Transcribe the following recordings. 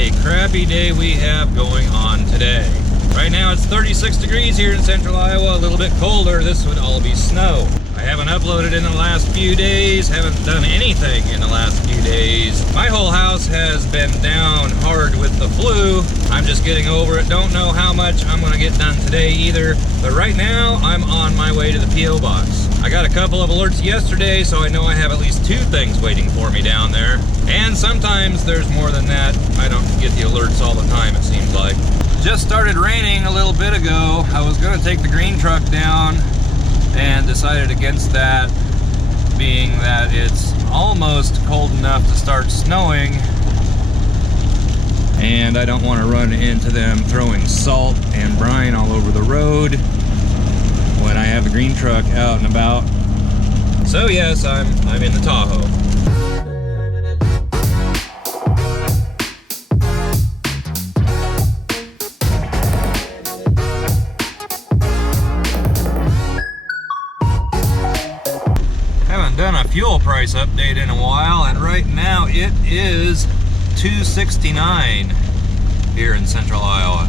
a crappy day we have going on today. Right now it's 36 degrees here in central Iowa, a little bit colder. This would all be snow. I haven't uploaded in the last few days, haven't done anything in the last few days. My whole house has been down hard with the flu. I'm just getting over it. Don't know how much I'm gonna get done today either, but right now I'm on my way to the P.O. box. I got a couple of alerts yesterday, so I know I have at least 2 things waiting for me down there. And sometimes there's more than that. I don't get the alerts all the time, it seems like. Just started raining a little bit ago. I was gonna take the green truck down and decided against that, being that it's almost cold enough to start snowing, and I don't want to run into them throwing salt and brine all over the road when I have the green truck out and about. So yes, I'm in the Tahoe. Done a fuel price update in a while, and right now it is $2.69 here in central Iowa.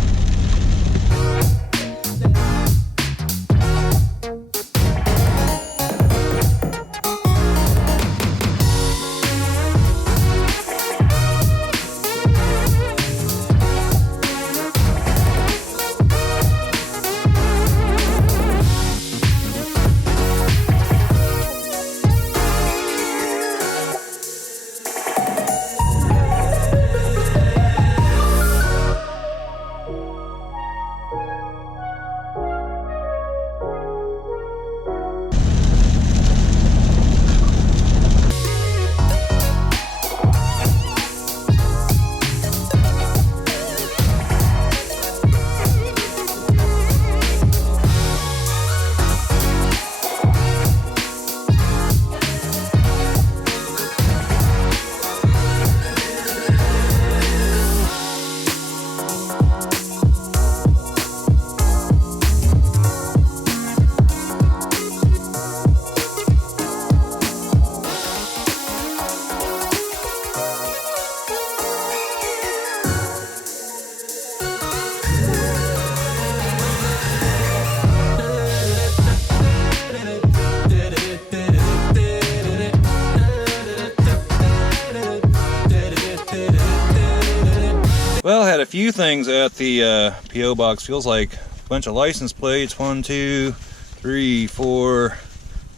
Well, had a few things at the P.O. box. Feels like a bunch of license plates. 1, 2, 3, 4.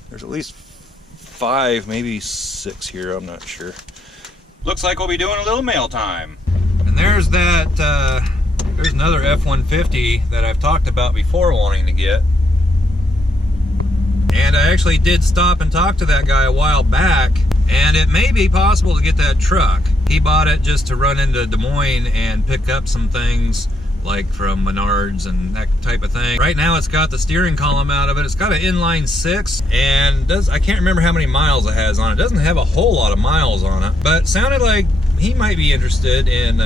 There's at least 5, maybe 6 here. I'm not sure. Looks like we'll be doing a little mail time. And there's that. There's another F150 that I've talked about before wanting to get. And I actually did stop and talk to that guy a while back, and it may be possible to get that truck. He bought it just to run into Des Moines and pick up some things like from Menards and that type of thing. Right now it's got the steering column out of it. It's got an inline 6, and I can't remember how many miles it has on it. It doesn't have a whole lot of miles on it, but it sounded like he might be interested in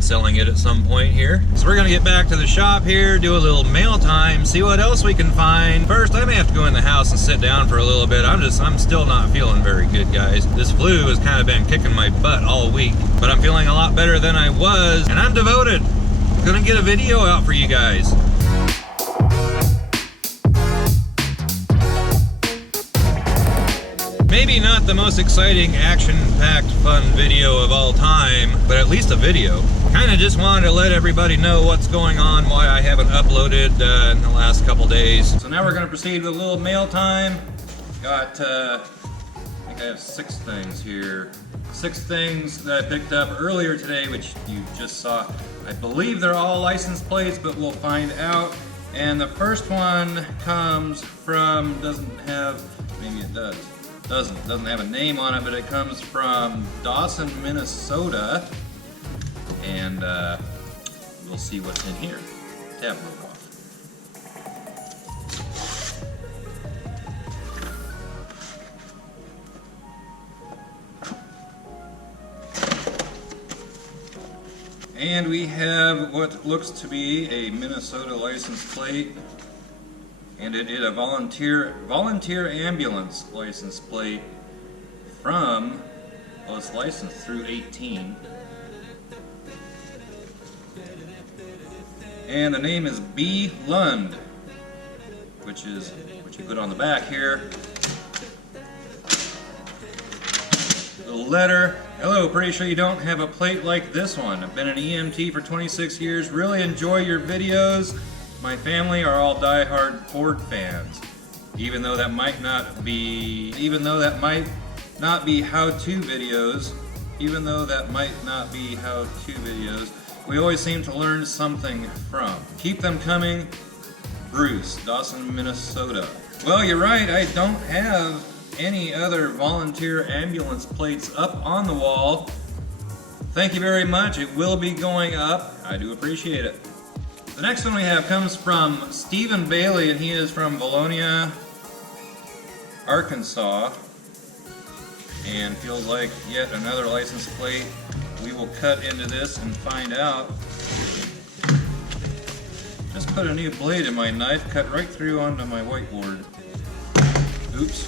selling it at some point here. So we're gonna get back to the shop here, do a little mail time, see what else we can find. First, I may have to go in the house and sit down for a little bit. I'm still not feeling very good, guys. This flu has kind of been kicking my butt all week, but I'm feeling a lot better than I was, and I'm devoted. I'm gonna get a video out for you guys. Maybe not the most exciting, action-packed, fun video of all time, but at least a video. Kind of just wanted to let everybody know what's going on, why I haven't uploaded in the last couple days. So now we're going to proceed with a little mail time. Got, I think I have 6 things here. 6 things that I picked up earlier today, which you just saw. I believe they're all license plates, but we'll find out. And the first one comes from, doesn't have, maybe it does. Doesn't have a name on it, but it comes from Dawson, Minnesota, and we'll see what's in here. Tab broke off. And we have what looks to be a Minnesota license plate, and it is a volunteer ambulance license plate from, well, it's licensed through 18. And the name is B. Lund, which is what you put on the back here. The letter. Hello, pretty sure you don't have a plate like this one. I've been an EMT for 26 years. Really enjoy your videos. My family are all die-hard Ford fans. Even though that might not be how-to videos, we always seem to learn something from. Keep them coming. Bruce, Dawson, Minnesota. Well, you're right, I don't have any other volunteer ambulance plates up on the wall. Thank you very much. It will be going up. I do appreciate it. The next one we have comes from Stephen Bailey, and he is from Valonia, Arkansas, and feels like yet another license plate. We will cut into this and find out. Just put a new blade in my knife, cut right through onto my whiteboard. Oops.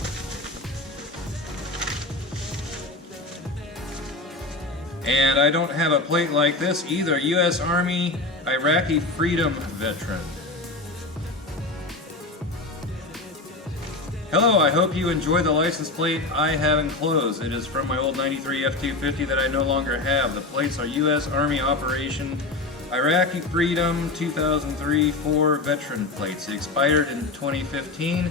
And I don't have a plate like this either. U.S. Army Iraqi Freedom Veteran. Hello, I hope you enjoy the license plate I have enclosed. It is from my old 93 F250 that I no longer have. The plates are U.S. Army Operation Iraqi Freedom 2003 4 veteran plates. It expired in 2015.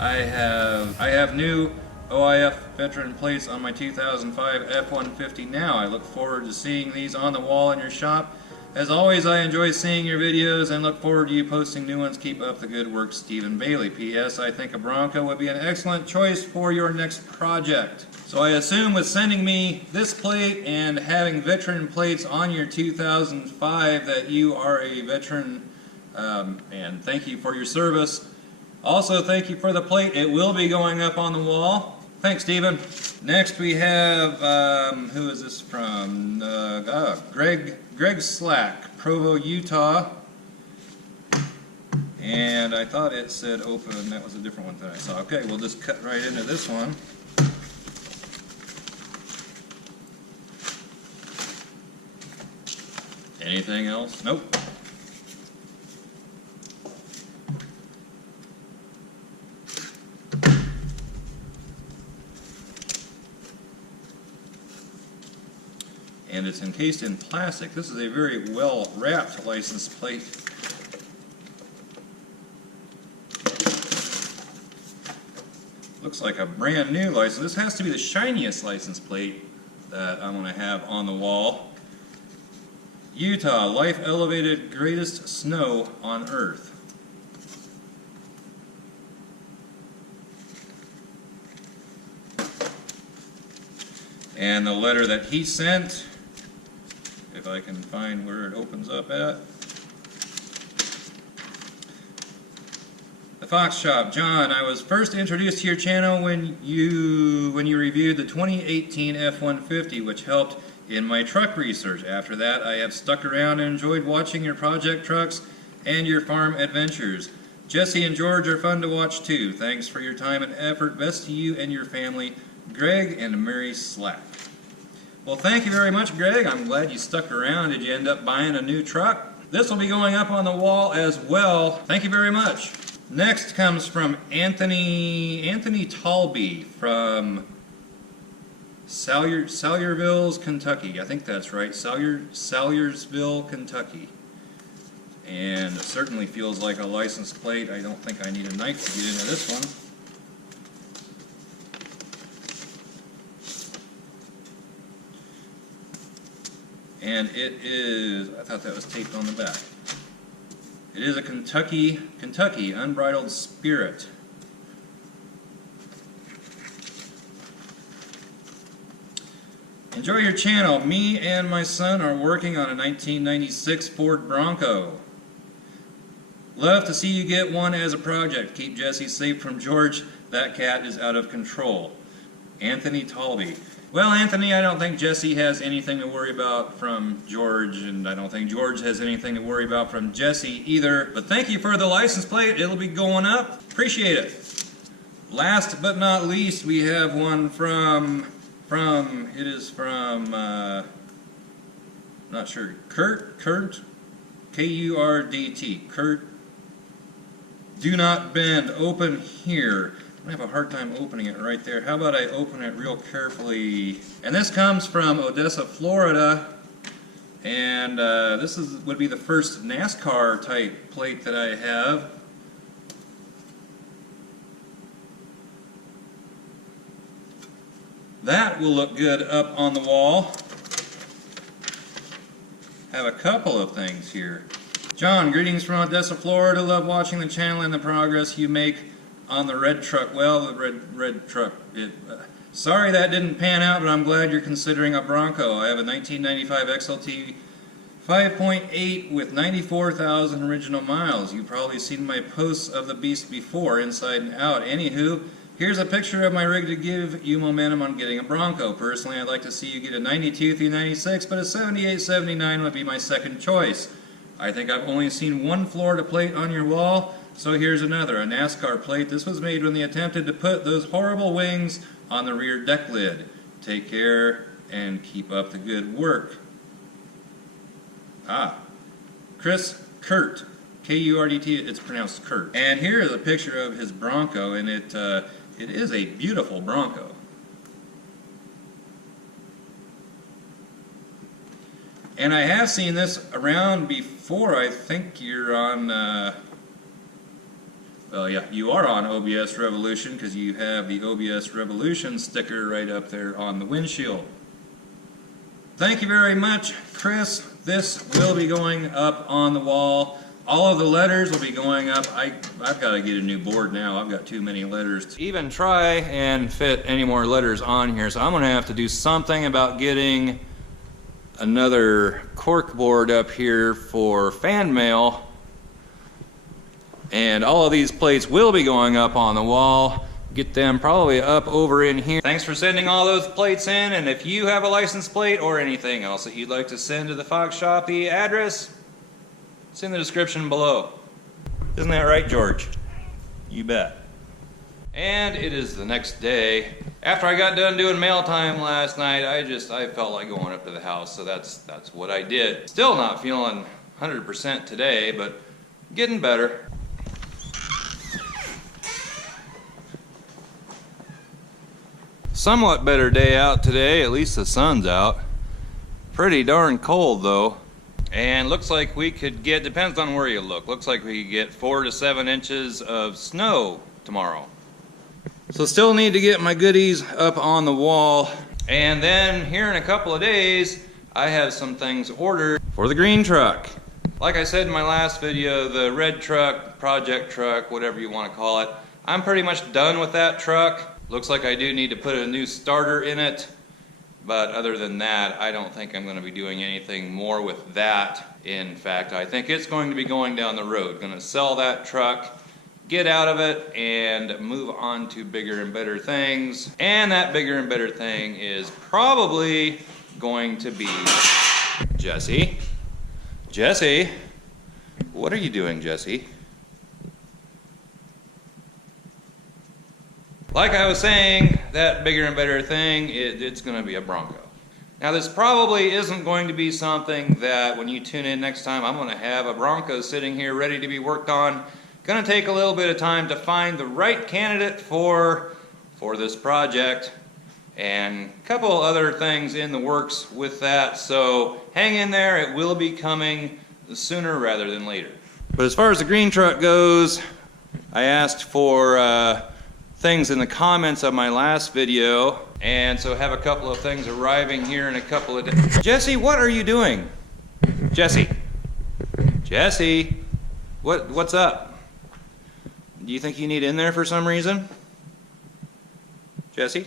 I have new OIF veteran plates on my 2005 F150 now. I look forward to seeing these on the wall in your shop. As always, I enjoy seeing your videos and look forward to you posting new ones. Keep up the good work, Stephen Bailey. P.S. I think a Bronco would be an excellent choice for your next project. So I assume with sending me this plate and having veteran plates on your 2005 that you are a veteran, and thank you for your service. Also, thank you for the plate. It will be going up on the wall. Thanks, Stephen. Next we have, who is this from? Greg Slack, Provo, Utah. And I thought it said open. That was a different one that I saw. Okay, we'll just cut right into this one. Anything else? Nope. And it's encased in plastic. This is a very well wrapped license plate. Looks like a brand new license. This has to be the shiniest license plate that I'm going to have on the wall. Utah, life elevated greatest snow on earth. And the letter that he sent, if I can find where it opens up at. The Fox Shop. John, I was first introduced to your channel when you reviewed the 2018 F150, which helped in my truck research. After that, I have stuck around and enjoyed watching your project trucks and your farm adventures. Jesse and George are fun to watch too. Thanks for your time and effort. Best to you and your family, Greg and Mary Slack. Well, thank you very much, Greg. I'm glad you stuck around. Did you end up buying a new truck? This will be going up on the wall as well. Thank you very much. Next comes from Anthony Talby from Salyerville, Kentucky. I think that's right. Salyersville, Kentucky. And it certainly feels like a license plate. I don't think I need a knife to get into this one. And it is, I thought that was taped on the back. It is a Kentucky Unbridled Spirit. Enjoy your channel. Me and my son are working on a 1996 Ford Bronco. Love to see you get one as a project. Keep Jesse safe from George. That cat is out of control. Anthony Talby. Well, Anthony, I don't think Jesse has anything to worry about from George, and I don't think George has anything to worry about from Jesse either. But thank you for the license plate. It'll be going up. Appreciate it. Last but not least, we have one from not sure, Kurt K-U-R-D-T, Kurt. Do not bend, open here. I have a hard time opening it right there. How about I open it real carefully? And this comes from Odessa, Florida. And this would be the first NASCAR type plate that I have. That will look good up on the wall. Have a couple of things here. John, greetings from Odessa, Florida. Love watching the channel and the progress you make on the red truck. Well, the red truck. Sorry that didn't pan out, but I'm glad you're considering a Bronco. I have a 1995 XLT 5.8 with 94,000 original miles. You've probably seen my posts of the beast before, inside and out. Anywho, here's a picture of my rig to give you momentum on getting a Bronco. Personally, I'd like to see you get a 92 through 96, but a 78, 79 would be my second choice. I think I've only seen one Florida plate on your wall, so here's another, a NASCAR plate. This was made when they attempted to put those horrible wings on the rear deck lid. Take care and keep up the good work. Chris Kurt, K-U-R-D-T, it's pronounced Kurt. And here is a picture of his Bronco, and it is a beautiful Bronco. And I have seen this around before. I think you're on, well, yeah, you are on OBS Revolution because you have the OBS Revolution sticker right up there on the windshield. Thank you very much, Chris. This will be going up on the wall. All of the letters will be going up. I've got to get a new board now. I've got too many letters to even try and fit any more letters on here. So I'm going to have to do something about getting another cork board up here for fan mail. And all of these plates will be going up on the wall. Get them probably up over in here. Thanks for sending all those plates in, and if you have a license plate or anything else that you'd like to send to the Fox Shop, the address, it's in the description below. Isn't that right, George? You bet. And it is the next day. After I got done doing mail time last night, I felt like going up to the house, so that's what I did. Still not feeling 100% today, but getting better. Somewhat better day out today, at least the sun's out. Pretty darn cold though. And looks like we could get, depends on where you look, looks like we could get 4 to 7 inches of snow tomorrow. So still need to get my goodies up on the wall. And then here in a couple of days, I have some things ordered for the green truck. Like I said in my last video, the red truck, project truck, whatever you want to call it, I'm pretty much done with that truck. Looks like I do need to put a new starter in it, but other than that, I don't think I'm going to be doing anything more with that. In fact, I think it's going to be going down the road. Going to sell that truck, get out of it, and move on to bigger and better things. And that bigger and better thing is probably going to be Jesse. Jesse, what are you doing, Jesse? Like I was saying, that bigger and better thing, it's going to be a Bronco. Now this probably isn't going to be something that when you tune in next time, I'm going to have a Bronco sitting here ready to be worked on. Going to take a little bit of time to find the right candidate for this project, and a couple other things in the works with that, so hang in there, it will be coming sooner rather than later. But as far as the green truck goes, I asked for things in the comments of my last video, and so have a couple of things arriving here in a couple of days. Jesse, what are you doing? Jesse, what's up? Do you think you need in there for some reason? Jesse?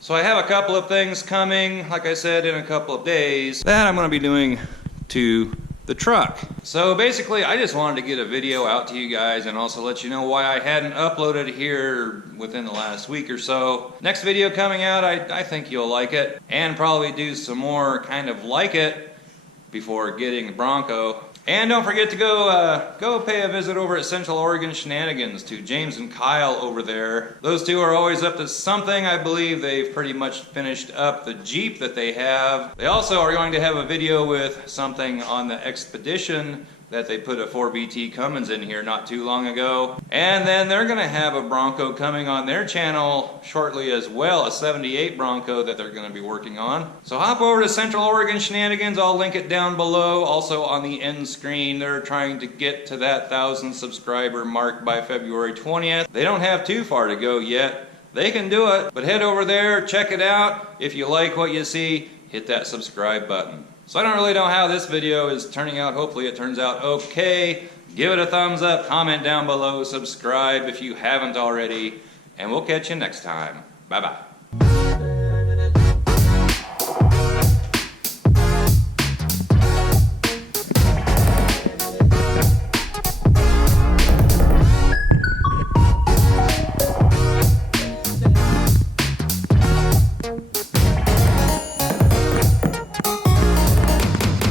So I have a couple of things coming, like I said, in a couple of days that I'm going to be doing to the truck. So basically I just wanted to get a video out to you guys and also let you know why I hadn't uploaded here within the last week or so. Next video coming out, I think you'll like it, and probably do some more kind of like it before getting the Bronco. And don't forget to go pay a visit over at Central Oregon Shenanigans to James and Kyle over there. Those two are always up to something. I believe they've pretty much finished up the Jeep that they have. They also are going to have a video with something on the Expedition that they put a 4BT Cummins in here not too long ago. And then they're going to have a Bronco coming on their channel shortly as well, a 78 Bronco that they're going to be working on. So hop over to Central Oregon Shenanigans. I'll link it down below. Also on the end screen, they're trying to get to that 1,000 subscriber mark by February 20th. They don't have too far to go yet. They can do it, but head over there, check it out. If you like what you see, hit that subscribe button. So I don't really know how this video is turning out. Hopefully it turns out okay. Give it a thumbs up, comment down below, subscribe if you haven't already, and we'll catch you next time. Bye-bye.